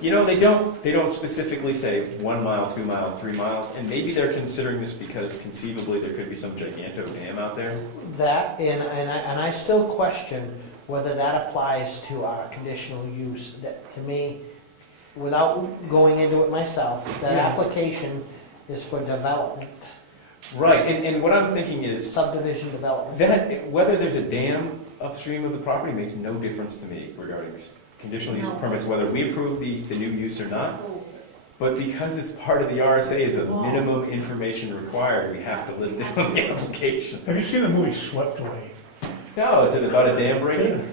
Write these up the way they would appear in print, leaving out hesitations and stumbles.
You know, they don't specifically say 1 mile, 2 mile, 3 miles, and maybe they're considering this because conceivably there could be some giganto dam out there. That, and I still question whether that applies to our conditional use. That, to me, without going into it myself, that Yeah. application is for development, Right, and what I'm thinking is subdivision development. that whether there's a dam upstream of the property makes no difference to me regarding conditional use permits, whether we approve the new use or not. But because it's part of the RSA as a minimum information required, we have to list it on the application. Have you seen the movie Swept Away? No, is it about a dam breaking?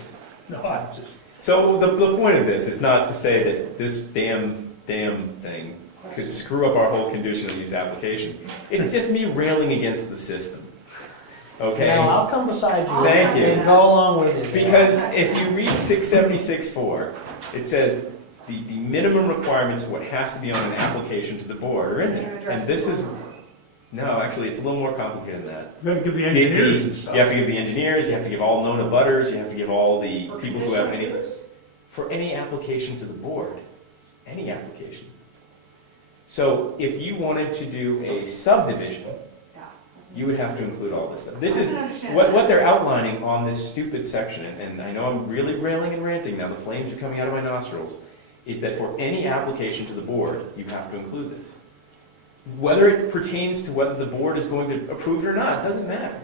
No, I'm just, So the point of this is not to say that this dam thing could screw up our whole conditional use application. It's just me railing against the system. Okay? Now, I'll come beside you. Thank you. And go along with it. Because if you read 676.4, it says the minimum requirements for what has to be on an application to the board are in there. And this is, no, actually, it's a little more complicated than that. you gotta give the engineers and stuff. You have to give the engineers, you have to give all known abutters, you have to give all the people who have any, for any application to the board, any application. So if you wanted to do a subdivision, you would have to include all this stuff. This is, what they're outlining on this stupid section, and I know I'm really railing and ranting now, the flames are coming out of my nostrils, is that for any application to the board, you have to include this. Whether it pertains to whether the board is going to approve it or not, doesn't matter.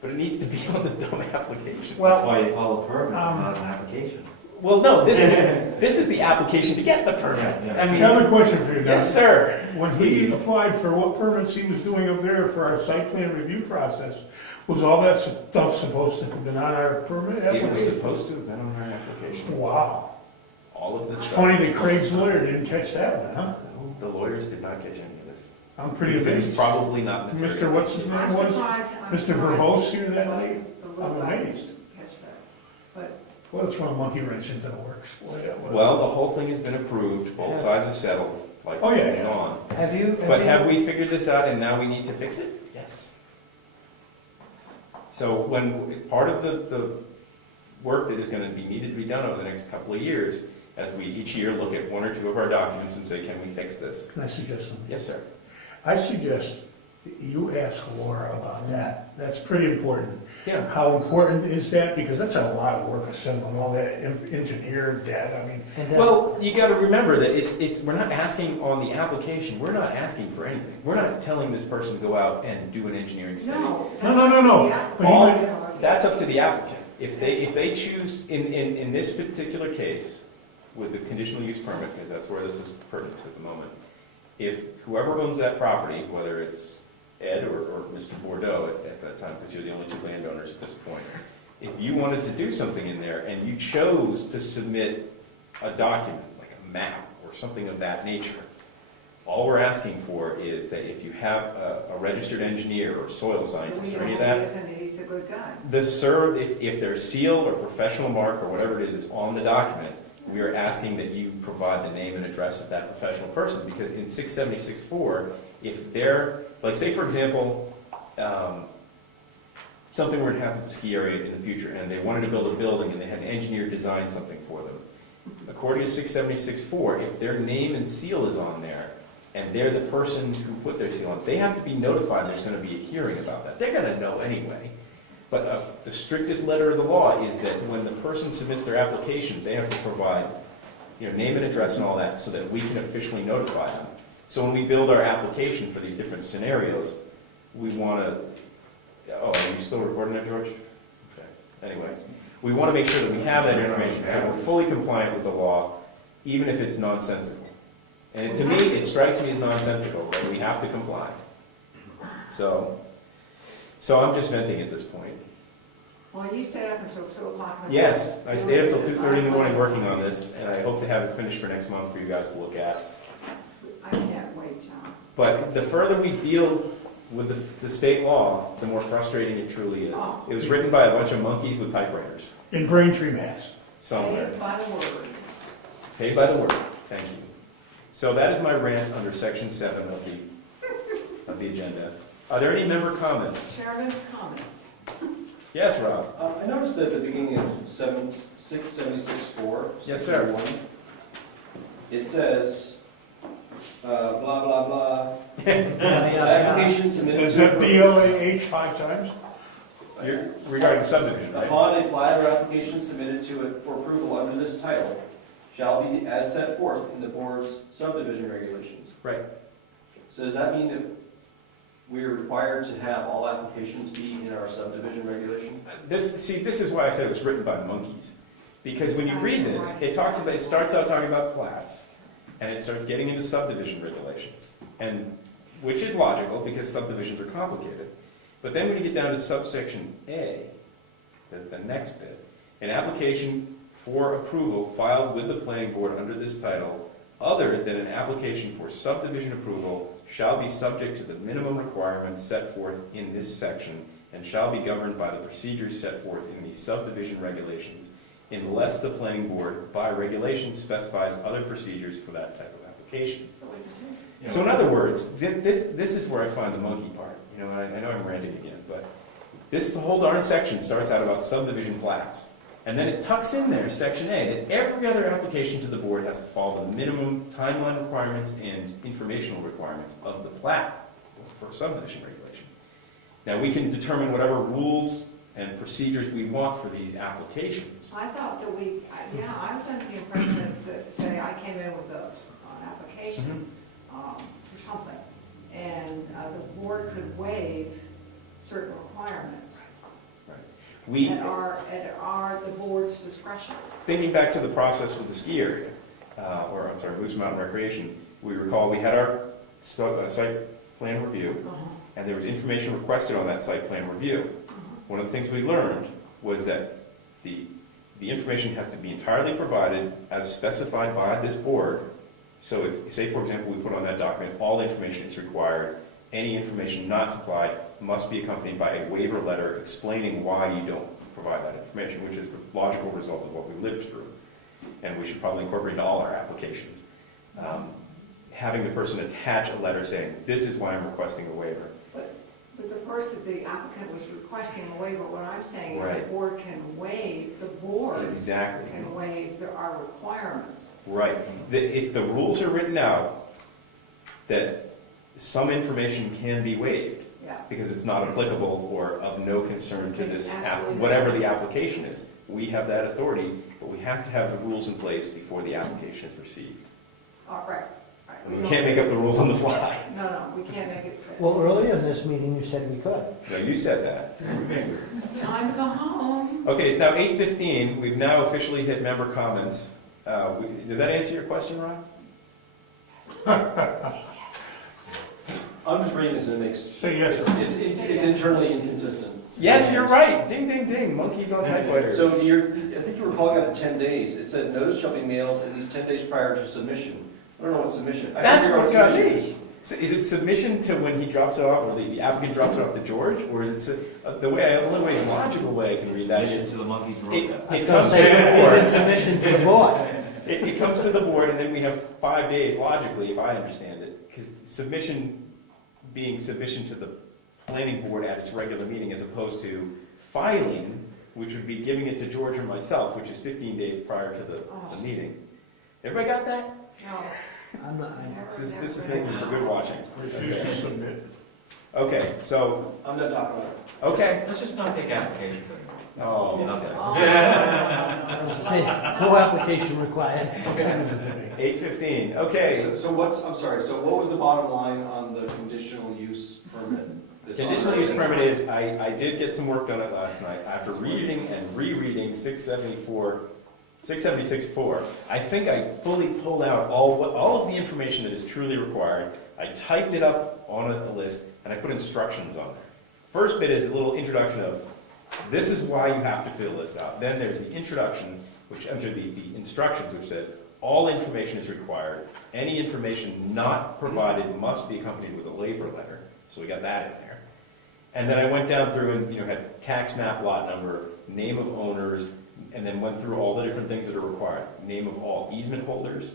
But it needs to be on the dumb application. Well, Why you call a permit, not an application. Well, no, this is the application to get the permit. Yeah, yeah. I mean, Another question for you, Don. yes, sir. When he Please. applied for what permits he was doing up there for our site plan review process, was all that stuff supposed to have been on our permit It was application? supposed to have been on our application. Wow. All of this It's stuff. funny that Craig's lawyer didn't catch that one, huh? The lawyers did not catch any of this. I'm pretty Because it was amazed. probably not material. Mr. What's his name was? Mr. Verbose here that night? I'm amazed. Well, it's one monkey wrench into the works. Well, the whole thing has been approved, both sides have settled, like, Oh, yeah, and yeah. on. have you? But have we figured this out and now we need to fix it? Yes. So when, part of the work that is going to be needed to be done over the next couple of years, as we each year look at 1 or 2 of our documents and say, can we fix this? Can I suggest something? Yes, sir. I suggest that you ask Laura about that. That's pretty important. Yeah. How important is that? Because that's a lot of work assembling all that engineered data. I mean, And does- Well, you got to remember that we're not asking on the application, we're not asking for anything. We're not telling this person to go out and do an engineering study. no. But All, even, that's up to the applicant. If they choose, in this particular case, with the conditional use permit, because that's where this is pertinent at the moment, if whoever owns that property, whether it's Ed or Mr. Bordeaux at that time, because you're the only 2 landowners at this point, if you wanted to do something in there and you chose to submit a document, like a map or something of that nature, all we're asking for is that if you have a registered engineer or soil scientist or any of that, He's a good guy. if their seal or professional mark or whatever it is on the document, we are asking that you provide the name and address of that professional person, because in 676.4, if they're, like say for example, something were to happen at the ski area in the future and they wanted to build a building and they had an engineer design something for them, according to 676.4, if their name and seal is on there and they're the person who put their seal on, they have to be notified there's going to be a hearing about that. They're going to know anyway. But the strictest letter of the law is that when the person submits their application, they have to provide, name and address and all that so that we can officially notify them. So when we build our application for these different scenarios, we want to, are you still recording that, George? Okay. Anyway, we want to make sure that we have that information so we're fully compliant with the law, even if it's nonsensical. And to me, it strikes me as nonsensical, but we have to comply. So I'm just venting at this point. Well, you stayed up until 2 o'clock in the morning. Yes, I stayed up till 2:30 in the morning working on this, and I hope to have it finished for next month for you guys to look at. I can't wait, John. But the further we deal with the state law, the more frustrating it truly is. It was written by a bunch of monkeys with typewriters in Braintree, Mass. somewhere. Paid by the word. Paid by the word, thank you. So that is my rant under section 7 of the agenda. Are there any member comments? Chairman's comments. Yes, Rob? I noticed that at the beginning of 676.4, Yes, sir. 631. It says, blah, blah, blah. Application submitted Is to. that BLAH 5 times? You're regarding subdivision, right? Upon a plat or application submitted to it for approval under this title, shall be as set forth in the board's subdivision regulations. Right. So does that mean that we're required to have all applications be in our subdivision regulation? This is why I said it was written by monkeys. Because when you read this, it starts out talking about plats, and it starts getting into subdivision regulations. And, which is logical, because subdivisions are complicated. But then when you get down to subsection A, the next bit, an application for approval filed with the planning board under this title, other than an application for subdivision approval, shall be subject to the minimum requirements set forth in this section, and shall be governed by the procedures set forth in the subdivision regulations, unless the planning board, by regulation, specifies other procedures for that type of application. So what did you So in other words, this is where I find the monkey part. You know, I know I'm ranting again, but this whole darn section starts out about subdivision plats. And then it tucks in there, section A, that every other application to the board has to follow the minimum timeline requirements and informational requirements of the plat for subdivision regulation. Now, we can determine whatever rules and procedures we want for these applications. I thought that I was under the impression that, say, I came in with an application for something, and the board could waive certain requirements We, at our the board's discretion. thinking back to the process with the ski area, Moose Mountain Recreation, we recall we had our site plan review, and there was information requested on that site plan review. One of the things we learned was that the information has to be entirely provided as specified by this board. So if, say for example, we put on that document, all information is required, any information not supplied must be accompanied by a waiver letter explaining why you don't provide that information, which is the logical result of what we lived through. And we should probably incorporate into all our applications. Having the person attach a letter saying, this is why I'm requesting a waiver. But the applicant was requesting a waiver. What I'm saying is Right. the board can waive Exactly. can waive our requirements. Right. If the rules are written out that some information can be waived Yeah. because it's not applicable or of no concern to this, Absolutely. whatever the application is, we have that authority, but we have to have the rules in place before the application is received. Right. And we can't make up the rules on the fly. No, we can't make it fit. Well, earlier in this meeting, you said we could. No, you said that. It's time to go home. Okay, it's now 8:15. We've now officially hit member comments. Does that answer your question, Ron? I'm just reading this and it makes, Say yes. it's internally inconsistent. Yes, you're right. Ding, ding, ding. Monkeys on typewriters. So I think you were calling out the 10 days. It says notice shall be mailed at least 10 days prior to submission. I don't know what submission. I That's figure out what got submission me. So is it submission to when he drops it off, or the applicant drops it off to George, or is it the only logical way I can read that is To the monkeys who it, wrote I was it gonna comes to say, the is it board. submission to the board? It comes to the board, and then we have 5 days logically, if I understand it, because submission being submission to the planning board at its regular meeting, as opposed to filing, which would be giving it to George or myself, which is 15 days prior to the meeting. Everybody got that? No. I'm not, This is making for good watching. Refuse to submit. Okay, so, I'm not talking about it. okay. Let's just not take applications anymore. Oh, Nothing. I'll say, no application required. 8:15, okay. I'm sorry, so what was the bottom line on the conditional use permit? that's on Conditional there? use permit is, I did get some work done on it last night. After reading and rereading 676-4, I think I fully pulled out all of the information that is truly required. I typed it up on a list, and I put instructions on it. First bit is a little introduction of, this is why you have to fill this out. Then there's the introduction, which under the instructions, which says, all information is required. Any information not provided must be accompanied with a waiver letter. So we got that in there. And then I went down through and had tax map, lot number, name of owners, and then went through all the different things that are required. Name of all easement holders.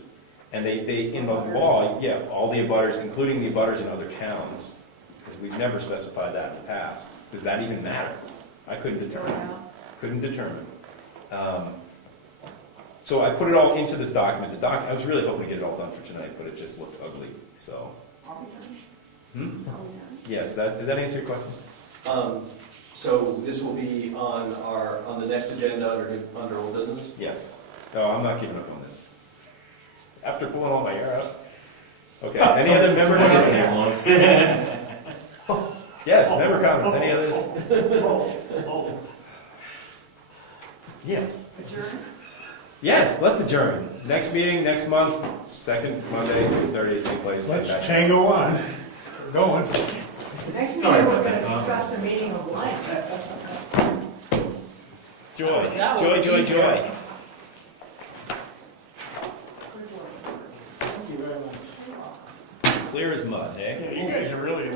And they in the law, yeah, all the abutters, including the abutters in other towns, because we've never specified that in the past. Does that even matter? I couldn't determine. So I put it all into this document. I was really hoping to get it all done for tonight, but it just looked ugly, so. Are we done? Hmm? Are we done? Yes, does that answer your question? So this will be on the next agenda under old business? Yes. No, I'm not giving up on this. After pulling all my hair out. Okay, any other member comments? Yes, member comments, any others? Yes. Adjourn? Yes, let's adjourn. Next meeting, next month, second Monday, 6:30, same place, same Let's time. tango on. We're going. Next meeting, Sorry we're about gonna that, Tom. discuss the meaning of life. Joy, That joy, would joy, be joy. Thank you very much. Clear as mud, eh? Yeah, you guys are really looking